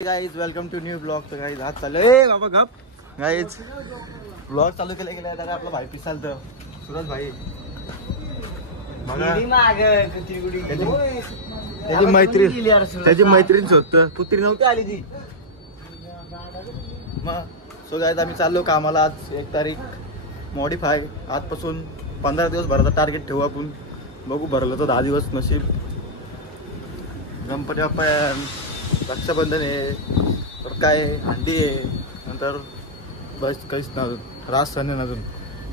Guys welcome to new blog. तर guys आज चालू ए बाबा गप गाइज ब्लॉग चालू केला गेला. तर आपला भाई पिसाल तर सुरज भाई त्याची मैत्रीण शोधत पुत्री नव्हती आली ती मग. सो गाइज आम्ही चाललो कामाला. आज 1 तारीख मॉडिफाय. आजपासून 15 दिवस भरायचा टार्गेट ठेवू आपण. बघू भरलं तर 10 दिवस नशीब. गणपती बाप्पा, रक्षाबंधन आहे तर काय हंडी आहे नंतर बस काहीच ना. अजून रास सण आहे अजून.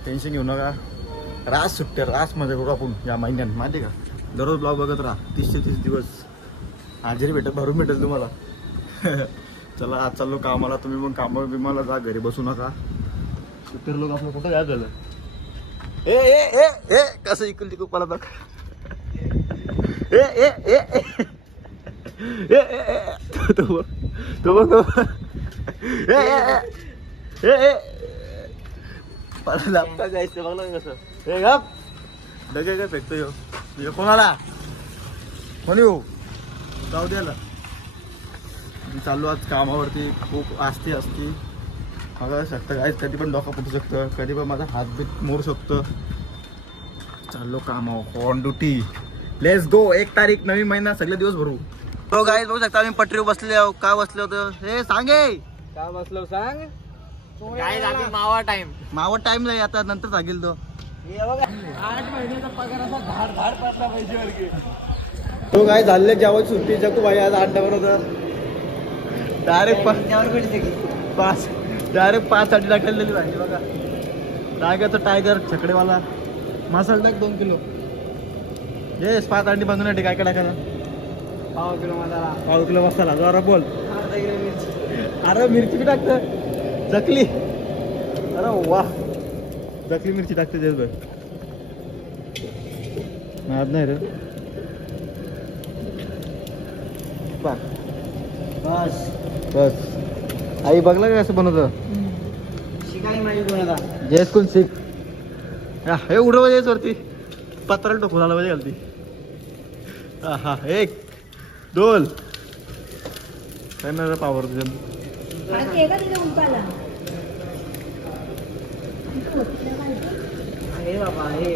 टेन्शन घेऊ नका. रास सुट्टे रासमध्ये करू आपण या महिन्यात माहिती का. दररोज ब्लॉग बघत राहा. 30 ते 30 दिवस हाजिरी भरून भेटेल तुम्हाला. चला आज चाललो कामाला. तुम्ही मग कामावर बिमाला जा. घरी बसू नका. सुट्टे लोक आपलं कुठं काय झालं. ए ए ए ए कसं इकून तिकू मला बघ. ए ए ए ए तो लागता जायचं बघलं कसं. हे गप डगे काय फेकतो यो. म्हणजे कोणाला कोणी येऊ जाऊ द्याला. चाललो आज कामावरती. खूप आस्ती असती बघा शकतं गाईज. कधी पण डोका फुटू शकतं. कधी पण माझा हात बीत मोडू शकतो. चाललो कामावर ऑन ड्युटी. Let's go. 1 तारीख नवीन महिना. सगळे दिवस भरू. तो गाईज बघू शकता आम्ही पटरीवर बसले आहो. का बसले होतं हे सांगे. का बसलो सांग. मावा टाइम नाही आता नंतर सांगेल तो. 8 महिन्याचा पगार असा धाड धाड पडला पैसे. तो काय झाले जेवायची सुट्टी. जगू भाई आज 8 होतं. डायरेक्ट 5 साठी टाकलेली भाजी बघा. टायगरचा टायगर छकडेवाला मसाला टाक 2 किलो. येस 5 अंडी बांधून काय काय टाकायला. पाव किलो मसाला. जरा बोल. अरे मिरची बी टाकत. चकली. अरे वा चकली मिरची टाकते तेच बघ. नाद नाही रे. बस बस आई बघला का कसं बनवतं. शिकाई माझी कोणाला जयस कोण शिक. हे उडव यायच वरती पत्राला टोकून आला पाहिजे घालती. हा 1 2 काय नाही पावर तुझ्या. बाबा हे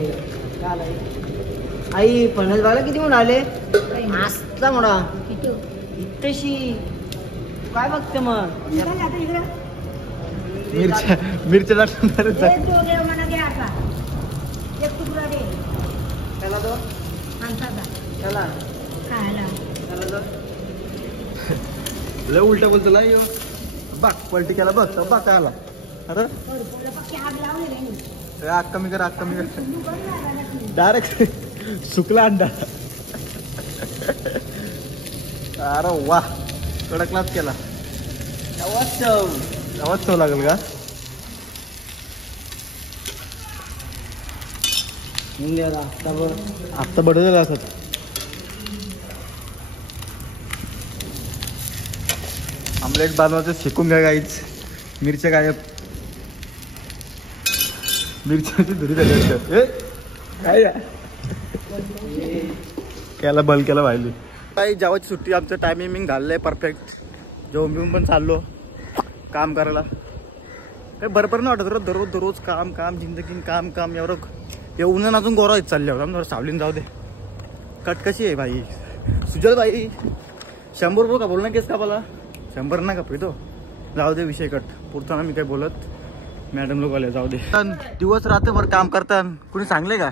आई फणस बाला किती म्हणून आले. आसला म्हणा इतशी काय बघते मग. मिरच्या टाकणार. त्याला तो त्याला लय उलटा बोलतो ला यो. बघ पलटी केला बघ बघ काय आला. अरे आग कमी कर. आग कमी कर. डायरेक्ट सुकला अंडा. अरे वा कडकलाच केला. आवाज चव लागेल का. आत्ता बडवलेला असत. आमलेट बनवायचं शिकून घ्या गाईच. मिरच्या गायब. मिरच्याची धुरी झाली. काय केला बल केला पाहिजे. काही जेवायची सुट्टी. आमचं टायमिंग झालेलं आहे परफेक्ट. जेवण बिवून पण चाललो काम करायला. काही बरोबर नाही वाटत. दररोज काम जिंदगी काम एवढं. येऊन अजून गोरा येत चालले होता. थोडं सावलीन जाऊ दे. कट कशी आहे भाई. सुजल भाई 100 रुपये का बोल ना केस का बोला. 100 ना का पितो. जाऊ दे विषय कट. पुढचा मी काय बोलत. मॅडम लोक आले जाऊ दे. दिवस रात्रभर काम करतात. कुणी सांगले का.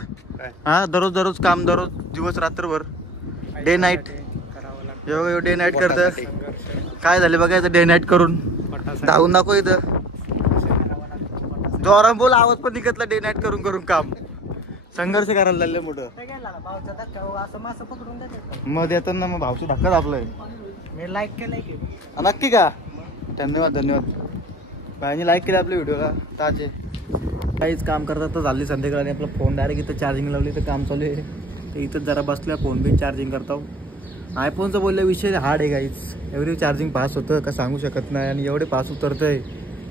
हा दररोज काम. दररोज दिवस रात्रभर डे नाईट. एवढं डे नाईट करत. काय झाले बघायचं डे नाईट करून. धावून दाखव इथं. जोरात बोल. आवाज पण निघतला. डे नाईट करून काम. संघर्ष करायला लागले मोठं. मग येतात ना मग भावचं ढक्कत आपलंय. मी लाईक केलंय की. नक्की का. धन्यवाद. बाईने लाईक केले आपल्या व्हिडिओला. ताजे काहीच काम करतात तर झाली संध्याकाळ. आणि आपला फोन डायरेक्ट इथं चार्जिंग लावली तर काम चालू आहे. तर इथंच जरा बसल्या फोन बिन चार्जिंग करतो. आयफोनचा बोलल्या विषय हार्ड आहे गाईच. एवढी चार्जिंग पास होतं का सांगू शकत नाही. आणि एवढे पास उतरतंय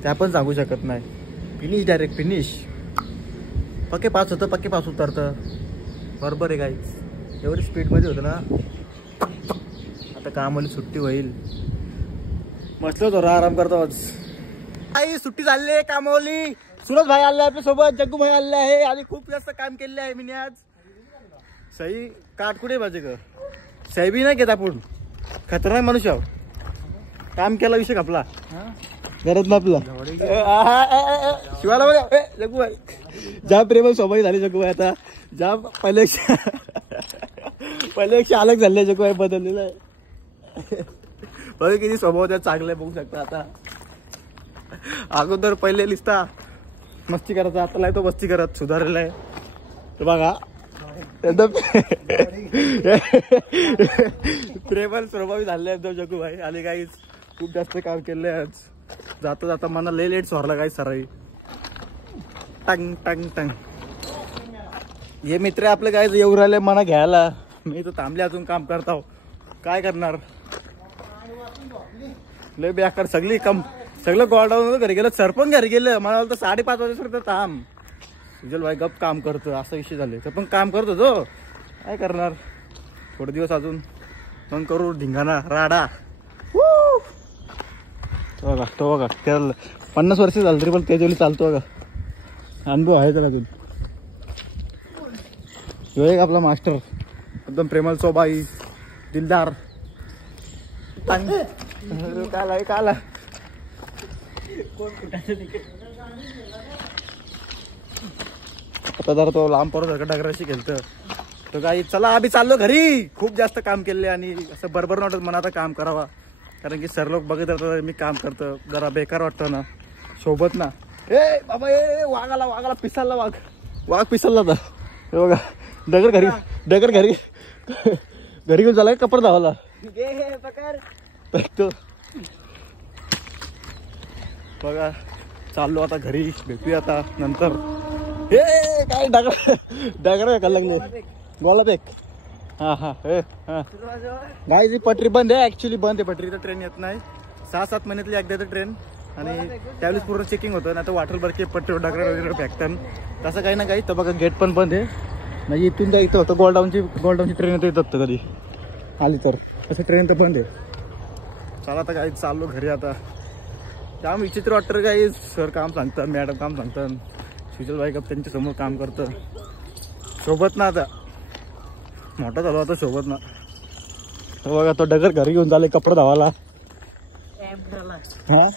त्या पण सांगू शकत नाही. Finish direct finish. पक्के पास होतं पक्के पास उतरतं. बरोबर आहे गाईच. एवढी स्पीडमध्ये होतं ना. आता कामाला सुट्टी होईल. मस्त थोडा आराम करतो आज. आई सुट्टी झाली आहे कामावली. सुरज भाई आले आपल्या सोबत, जग्गू भाई आले आहे आणि खूप जास्त काम केले आहे मी आज. सही काटकुडे माझे ग सही बी नाही घेत आपण. खतरनाक मनुष्य काम केला विषय आपला गरज ना आपला. शिवाला बघा जग्गू भाई ज्या प्रेमल स्वभावी झाली जग्गू भाई आता ज्या पहिल्यापेक्षा अलग झाले जग्गू भाई बदललेला आहे. बघा किती स्वभाव त्या चांगले बघू शकता. आता अगोदर पहिले लिस्ता मस्ती करायचा आता तो मस्ती करत सुधारलेला आहे. तर बघा एकदम प्रेमल स्वभावी झाले एकदम जग्गू भाई. आणि काहीच खूप जास्त काम केलंय आज. जाता जाता मला लय लेट सोरला काही सराई टंग टंग टंग. हे मित्र आपलं काय येऊ राहिले मना घ्यायला. मी तर थांबले अजून काम करताव काय करणार. लय बेकार सगळं गोडाऊन घरी गेलं. सरपंच घरी गेलं मला तर 5:30 वाजेपर्यंत थांब. सुजल भाई गप काम करतो असा विषय झाले. तर पण काम करतो तो काय करणार. थोडे दिवस अजून मग करू धिंगाणा राडा. तो बघा त्याला 50 वर्ष झालं तरी पण त्याच्यावली चालतो बघा. अनुभव आहे त्याला अजून. एक आपला मास्टर एकदम प्रेमल स्वभावी दिलदार. काला आता जरा तो लांब पडत डगराशी खेळतं. तर काही चला आम्ही चाललो घरी. खूप जास्त काम केले आणि असं बरोबर नव्हतं मला आता काम करावा. कारण की सर लोक बघत राहतात मी काम करतो जरा बेकार वाटतं ना सोबत ना. ए बाबा ए वाघाला पिसालला वाघ पिसालला होता. हे बघा डगर घरी घेऊन झाला कपडा धावाला तो. बघा चाललो आता घरी. भेटूया आता नंतर. हे काय डगर का लागले गोला बेक. हा गाईची पटरी बंद आहे. ऍक्च्युली बंद आहे पटरी. तर ट्रेन येत नाही 6-7 महिन्यातली एकदा तर ट्रेन. आणि त्यावेळेस पूर्ण चेकिंग होतं ना तर वॉटर बरके पटरी डगर वगैरे फेकतात तसं काही ना काही. तर बघा गेट पण बंद आहे. म्हणजे इथून तर इथं होतं गोल्डाऊनची ट्रेन येत कधी आली तर. असं ट्रेन तर बंद आहे. चला आता काही चाललो घरी आता. जाम विचित्र वाटतं काही. सर काम सांगतात मॅडम काम सांगतात. सुजल भाई गप त्यांच्या समोर काम करतं सोबत ना. आता मोठा झालो आता सोबत ना. तो बघा तो डगर घरी घेऊन झाले कपडा धावाला. हा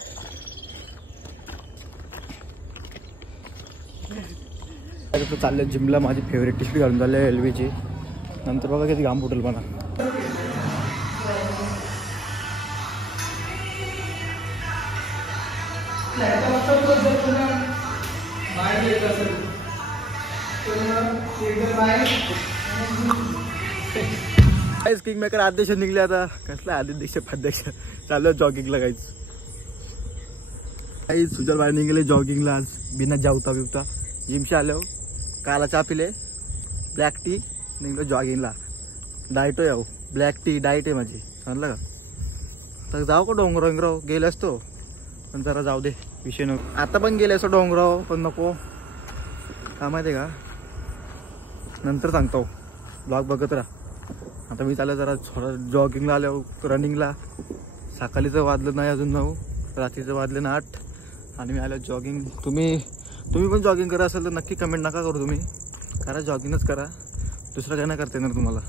चालले जिमला. माझी फेवरेट टी शर्ट घालून झाले LVची. नंतर बघा किती घाम फुटेल मला. किंग मेकर अध्यक्ष निघले आता. कसला अध्यक्ष चालू जॉगिंगला काहीच. सुजल भाई निघाले जॉगिंगला आज बिना जावता बिवता. जिमशी आलो काला चहा पिले ब्लॅक टी निघलो जॉगिंगला. डाएट आहे ब्लॅक टी डाएट आहे माझी समजलं का. तर जाऊ का डोंगराव गेले असतो पण जरा जाऊ दे विषय नको. आता पण गेले असतो डोंगराव पण नको काय माहिती का. नंतर सांगतो ब्लॉग बघत राहा. आता मी चाललं जरा थोडं जॉगिंगला आलो रनिंगला. सकाळीचं वाजलं नाही अजून 9 रात्रीचं वाजलं ना 8 आणि मी आलो जॉगिंग. तुम्ही पण जॉगिंग करा असेल तर नक्की कमेंट नका करू. तुम्ही करा जॉगिंगच करा. दुसरं काय नाही करता येणार तुम्हाला.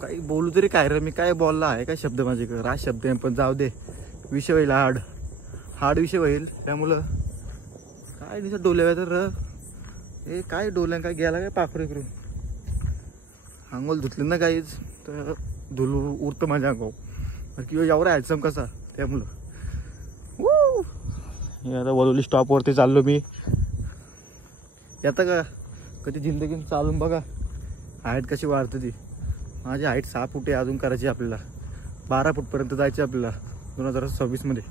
काही बोलू तरी काय रे मी काय बोलला आहे काय शब्द माझ्याकडे राज शब्द आहे पण जाऊ दे. विषय होईल हार्ड विषय होईल. त्यामुळं काय दिसत डोल्या तर हे काय डोल्या काय गेला काय पाखरे करून अंघोल धुतले ना काहीच तर धुल उरतं माझ्या अंगावर किंवा एवढा हॅडसम कसा. त्यामुळं आता वलोली स्टॉपवरती चाललो मी. येतं का कधी जिंदगीत चालून बघा हाईट कशी वाढते ती. माझी हाईट 6 फूट आहे. अजून करायची आपल्याला 12 फूटपर्यंत जायची आपल्याला 2026 मध्ये.